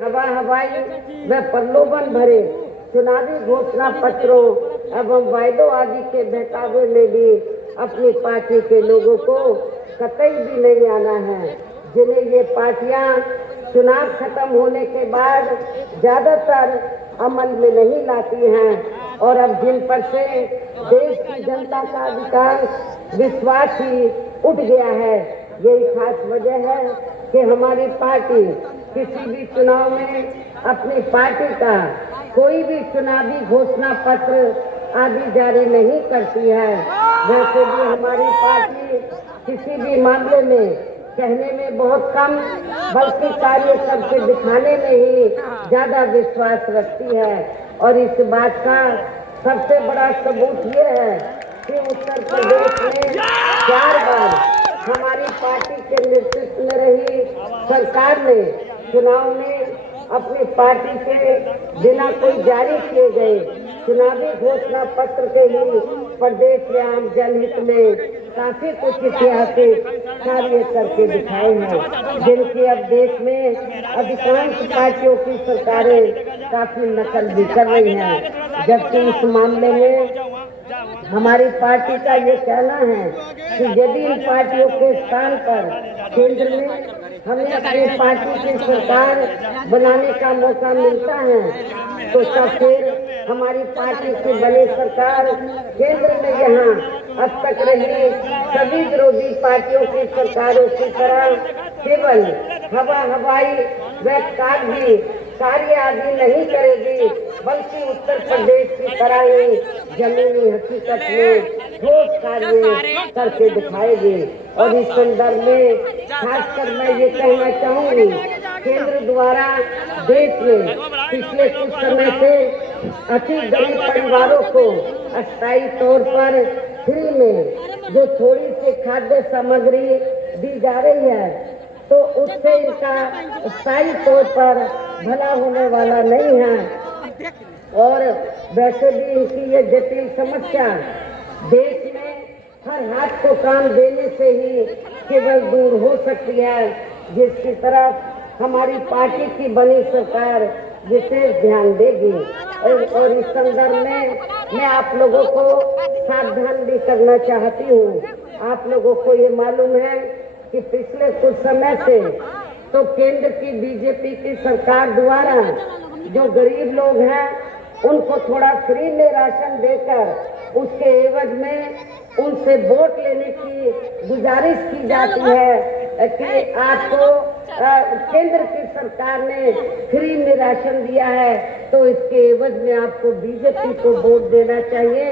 हवाई व प्रलोभन भरे चुनावी घोषणा पत्रों एवं वायदों आदि के बहकावे में भी अपनी पार्टी के लोगों को कतई भी नहीं आना है, जिन्हें ये पार्टियां चुनाव खत्म होने के बाद ज्यादातर अमल में नहीं लाती हैं और अब जिन पर से देश की जनता का अधिकांश विश्वास ही उठ गया है। यही खास वजह है कि हमारी पार्टी किसी भी चुनाव में अपनी पार्टी का कोई भी चुनावी घोषणा पत्र आदि जारी नहीं करती है। वैसे भी हमारी पार्टी किसी भी मामले में कहने में बहुत कम बल्कि कार्य करके दिखाने में ही ज्यादा विश्वास रखती है। और इस बात का सबसे बड़ा सबूत ये है कि उत्तर प्रदेश में 4 बार हमारी पार्टी के नेतृत्व में रही सरकार ने चुनाव में अपनी पार्टी के बिना कोई जारी किए गए चुनावी घोषणा पत्र के ही प्रदेश के आम जनहित में काफी कुछ ऐतिहासिक कार्य करके दिखाए हैं, जिनकी अब देश में अधिकांश पार्टियों की सरकारें काफी नकल भी कर रही हैं। जबकि इस मामले में हमारी पार्टी का ये कहना है कि यदि इन पार्टियों के स्थान पर केंद्र में हमें अपनी पार्टी की सरकार बनाने का मौका मिलता है तो तब फिर हमारी पार्टी की बनी सरकार केंद्र में यहाँ अब तक रही सभी विरोधी पार्टियों की सरकारों की तरह केवल हवाई व कागजी कार्य आदि नहीं करेगी, बल्कि उत्तर प्रदेश की तरह ही जमीनी हकीकत में ठोस कार्य करके दिखाएगी। और इस संदर्भ में खासकर मैं ये कहना चाहूंगी, केंद्र द्वारा देश में पिछले कुछ समय से अति गरीब परिवारों को अस्थायी तौर पर फ्री में जो थोड़ी सी खाद्य सामग्री दी जा रही है तो उससे इनका स्थायी तौर पर भला होने वाला नहीं है। और वैसे भी इनकी ये जटिल समस्या देश में हर हाथ को काम देने से ही केवल दूर हो सकती है, जिसकी तरफ हमारी पार्टी की बनी सरकार विशेष ध्यान देगी। और इस संदर्भ में मैं आप लोगों को सावधान भी करना चाहती हूँ। आप लोगों को ये मालूम है कि पिछले कुछ समय से तो केंद्र की बीजेपी की सरकार द्वारा जो गरीब लोग हैं उनको थोड़ा फ्री में राशन देकर उसके एवज में उनसे वोट लेने की गुजारिश की जाती है कि आपको केंद्र की सरकार ने फ्री में राशन दिया है तो इसके एवज में आपको बीजेपी को वोट देना चाहिए।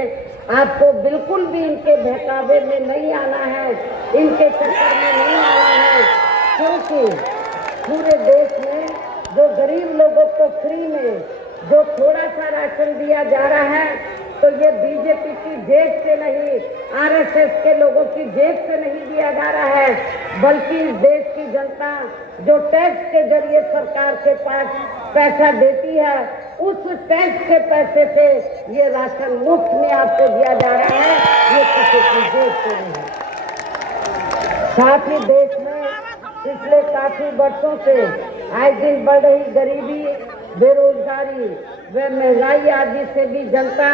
आपको बिल्कुल भी इनके बहकावे में नहीं आना है, इनके चक्कर में नहीं आना है, क्योंकि पूरे देश में जो गरीब लोगों को फ्री में जो थोड़ा सा राशन दिया जा रहा है तो ये बीजेपी की जेब से नहीं, आरएसएस के लोगों की जेब से नहीं दिया जा रहा है, बल्कि इस देश की जनता जो टैक्स के जरिए सरकार के पास पैसा देती है उस टैक्स के पैसे से ये राशन मुफ्त में आपको दिया जा रहा है, ये किसी की जेब से नहीं। साथ ही देश में पिछले काफी वर्षों से आए दिन बढ़ रही गरीबी, बेरोजगारी व महंगाई आदि से भी जनता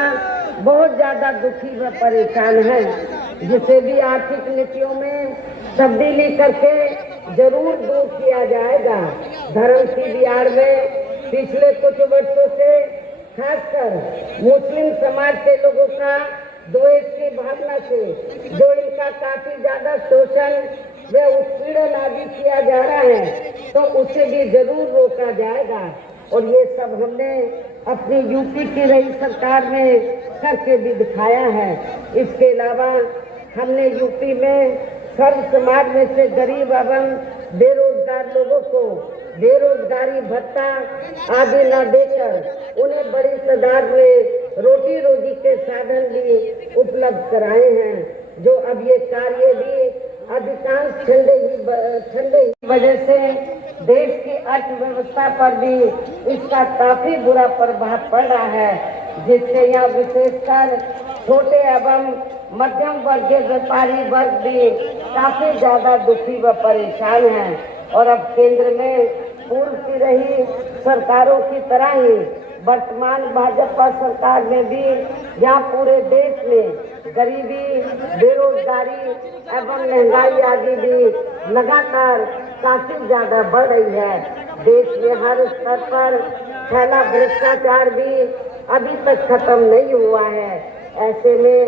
बहुत ज्यादा दुखी व परेशान है, जिसे भी आर्थिक नीतियों में तब्दीली करके जरूर दूर किया जाएगा। धर्म की भी आड़ में पिछले कुछ वर्षों से खासकर मुस्लिम समाज के लोगों का द्वेष की भावना से जो इनका काफी ज्यादा शोषण व उत्पीड़न आदि किया जा रहा है तो उसे भी जरूर रोका जाएगा। और ये सब हमने अपनी यूपी की रही सरकार में करके भी दिखाया है। इसके अलावा हमने यूपी में सर्व समाज में से गरीब एवं बेरोजगार लोगों को बेरोजगारी भत्ता आदि न देकर उन्हें बड़ी तादाद में रोटी रोजी के साधन भी उपलब्ध कराए हैं, जो अब ये कार्य भी अधिकांश ठंडे की वजह से देश की अर्थव्यवस्था पर भी इसका काफी बुरा प्रभाव पड़ रहा है, जिससे यहाँ विशेषकर छोटे एवं मध्यम वर्गीय व्यापारी वर्ग भी काफी ज्यादा दुखी व परेशान हैं। और अब केंद्र में पूर्व की रही सरकारों की तरह ही वर्तमान भाजपा सरकार में भी यहाँ पूरे देश में गरीबी, बेरोजगारी एवं महंगाई आदि भी लगातार काफी ज्यादा बढ़ रही है। देश में हर स्तर पर फैला भ्रष्टाचार भी अभी तक खत्म नहीं हुआ है। ऐसे में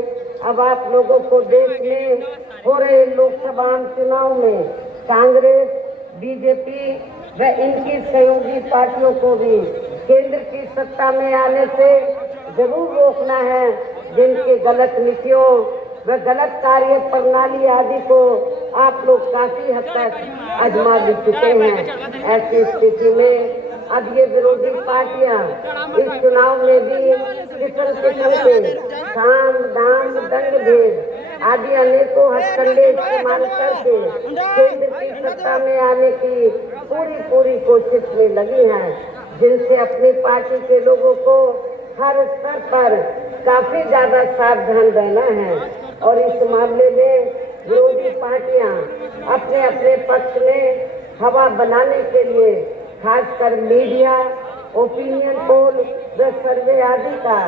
अब आप लोगों को देश में हो रहे लोकसभा चुनाव में कांग्रेस, बीजेपी व इनकी सहयोगी पार्टियों को भी केंद्र की सत्ता में आने से जरूर रोकना है। जिनके गलत नीतियों व गलत कार्य प्रणाली आदि को आप लोग काफी हद तक आजमा भी चुके हैं। ऐसी स्थिति में अब ये विरोधी पार्टियां इस चुनाव में भी किस्म किस्म के साम, दाम, दंड भेद आदि अनेकों हथकंडे इस्तेमाल करके केंद्र की सत्ता में आने की पूरी कोशिश में लगी हैं, जिनसे अपनी पार्टी के लोगों को हर स्तर पर काफी ज्यादा सावधान रहना है। और इस मामले में विरोधी पार्टियां अपने अपने पक्ष में हवा बनाने के लिए खासकर मीडिया, ओपिनियन पोल व सर्वे आदि का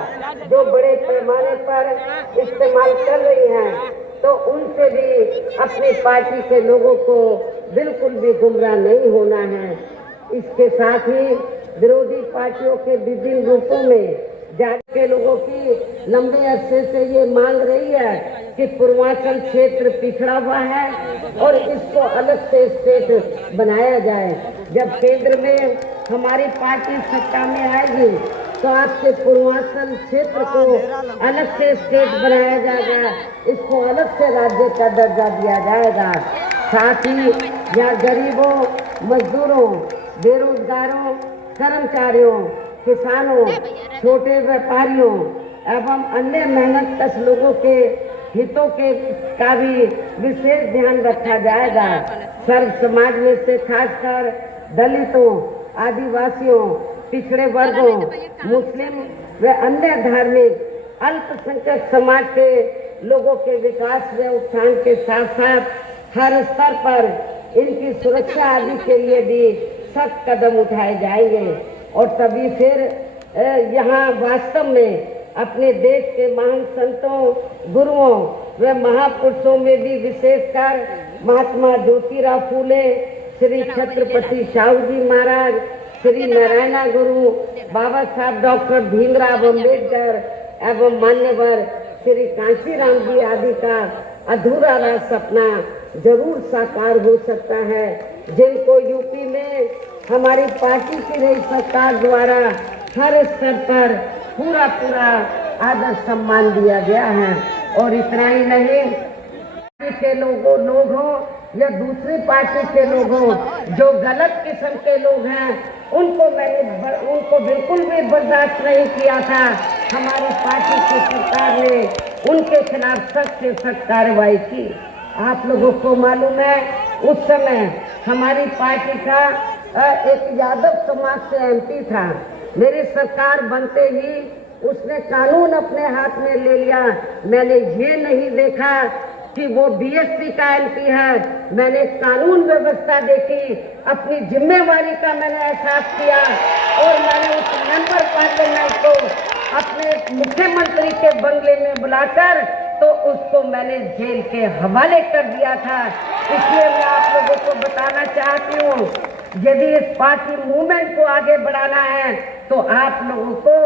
जो बड़े पैमाने पर इस्तेमाल कर रही हैं, तो उनसे भी अपनी पार्टी के लोगों को बिल्कुल भी गुमराह नहीं होना है। इसके साथ ही विरोधी पार्टियों के विभिन्न रूपों में जाति के लोगों की लंबे अरसे से ये मांग रही है कि पूर्वांचल क्षेत्र पिछड़ा हुआ है और इसको अलग से स्टेट बनाया जाए। जब केंद्र में हमारी पार्टी सत्ता में आएगी तो आपके पूर्वांचल क्षेत्र को अलग से स्टेट बनाया जाएगा, इसको अलग से राज्य का दर्जा दिया जाएगा। साथ ही यहाँ गरीबों, मजदूरों, बेरोजगारों, कर्मचारियों, किसानों, छोटे व्यापारियों एवं अन्य मेहनतकश लोगों के हितों के का भी विशेष ध्यान रखा जाएगा। सर्व समाज में से खासकर दलितों, आदिवासियों, पिछड़े वर्गों, मुस्लिम व अन्य धार्मिक अल्पसंख्यक समाज के लोगों के विकास व उत्थान के साथ साथ हर स्तर पर इनकी सुरक्षा आदि के लिए भी सख्त कदम उठाए जाएंगे। और तभी फिर यहाँ वास्तव में अपने देश के महान संतों, गुरुओं व महापुरुषों में भी विशेषकर महात्मा ज्योतिराव फूले, श्री छत्रपति शाहू जी महाराज, श्री नारायणा गुरु, बाबा साहब डॉक्टर भीमराव अम्बेडकर एवं मान्यवर श्री कांशीराम जी आदि का अधूरा रहा सपना जरूर साकार हो सकता है, जिनको यूपी में हमारी पार्टी की रही सरकार द्वारा हर स्तर पर पूरा आदर सम्मान दिया गया है। और इतना ही नहीं, पार्टी के लोग हो या दूसरी पार्टी के लोग हो, जो गलत किस्म के लोग हैं उनको बिल्कुल भी बर्दाश्त नहीं किया था। हमारी पार्टी की सरकार ने उनके खिलाफ सख्त से सख्त कार्रवाई की। आप लोगों को मालूम है उस समय हमारी पार्टी का एक यादव समाज से एमपी था। मेरी सरकार बनते ही उसने कानून अपने हाथ में ले लिया। मैंने ये नहीं देखा कि वो बीएसपी का एमपी है, मैंने कानून व्यवस्था देखी, अपनी जिम्मेवारी का मैंने एहसास किया और मैंने उस मेंबर पार्लियामेंट को अपने मुख्यमंत्री के बंगले में बुलाकर तो उसको मैंने जेल के हवाले कर दिया था। इसलिए मैं आप लोगों को बताना चाहती हूँ, यदि इस पार्टी मूवमेंट को आगे बढ़ाना है तो आप लोगों को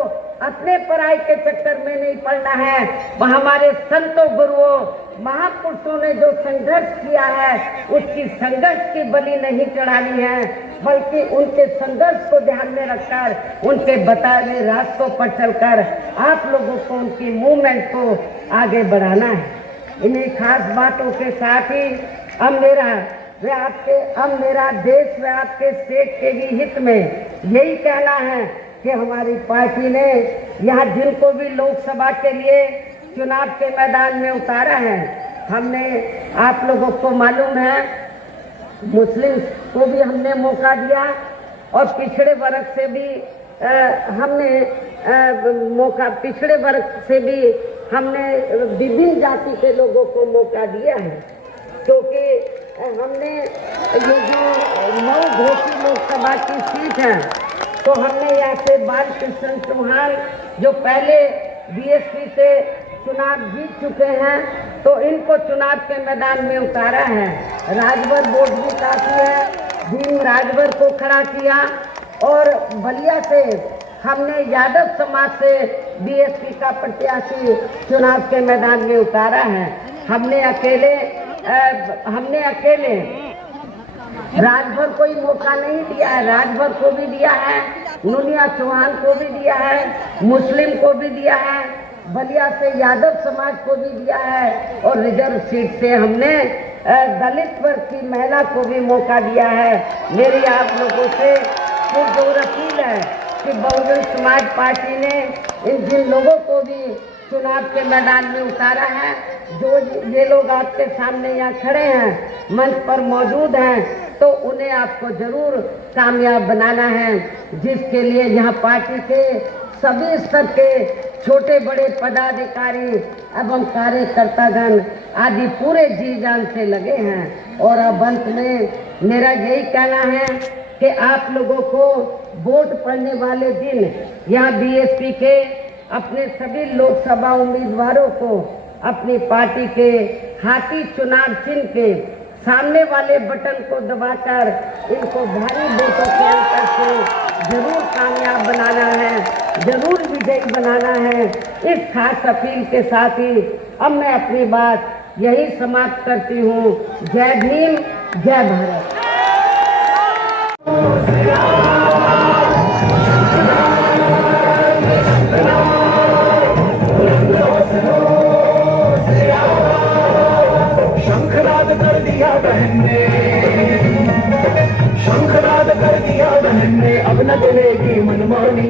अपने पढ़ाई के चक्कर में नहीं पड़ना है। हमारे संतों, गुरुओं, महापुरुषों ने जो संघर्ष किया है उसकी संघर्ष की बलि नहीं चढ़ानी है, बल्कि उनके संघर्ष को ध्यान में रखकर उनके बताए हुए रास्तों पर चलकर आप लोगों को उनकी मूवमेंट को आगे बढ़ाना है। इन्हीं खास बातों के साथ ही अब मेरा देश व आपके स्टेट के भी हित में यही कहना है कि हमारी पार्टी ने यहाँ जिनको भी लोकसभा के लिए चुनाव के मैदान में उतारा है, हमने आप लोगों को मालूम है मुस्लिम को भी हमने मौका दिया और पिछड़े वर्ग से भी हमने विभिन्न जाति के लोगों को मौका दिया है, क्योंकि हमने ये जो मऊ घोसी लोकसभा की सीट है, तो हमने यहाँ से बालकृष्ण चौहान जो पहले बीएसपी से चुनाव जीत चुके हैं, तो इनको चुनाव के मैदान में उतारा है। राजभर वोट भी काफी है, भीम राजभर को खड़ा किया और बलिया से हमने यादव समाज से बीएसपी का प्रत्याशी चुनाव के मैदान में उतारा है। हमने अकेले राजभर को ही मौका नहीं दिया है, राजभर को भी दिया है, नुनिया चौहान को भी दिया है, मुस्लिम को भी दिया है, बलिया से यादव समाज को भी दिया है और रिजर्व सीट से हमने दलित वर्ग की महिला को भी मौका दिया है। मेरी आप लोगों से पुरजोर अपील है कि बहुजन समाज पार्टी ने इन जिन लोगों को भी चुनाव के मैदान में उतारा है, जो ये लोग आपके सामने यहाँ खड़े हैं, मंच पर मौजूद हैं, तो उन्हें आपको जरूर कामयाब बनाना है, जिसके लिए यहाँ पार्टी के सभी स्तर के छोटे बड़े पदाधिकारी एवं कार्यकर्तागण आदि पूरे जी जान से लगे हैं। और अब अंत में मेरा यही कहना है कि आप लोगों को वोट पड़ने वाले दिन यहाँ बीएसपी के अपने सभी लोकसभा उम्मीदवारों को अपनी पार्टी के हाथी चुनाव चिन्ह के सामने वाले बटन को दबाकर इनको भारी वोटों के अंतर से जरूर कामयाब बनाना है, जरूर विजयी बनाना है। इस खास अपील के साथ ही अब मैं अपनी बात यही समाप्त करती हूँ। जय भीम, जय भारत। शंखनाद कर दिया बहन ने, शंखनाद कर दिया बहन ने, अब न चलेगी मनमानी।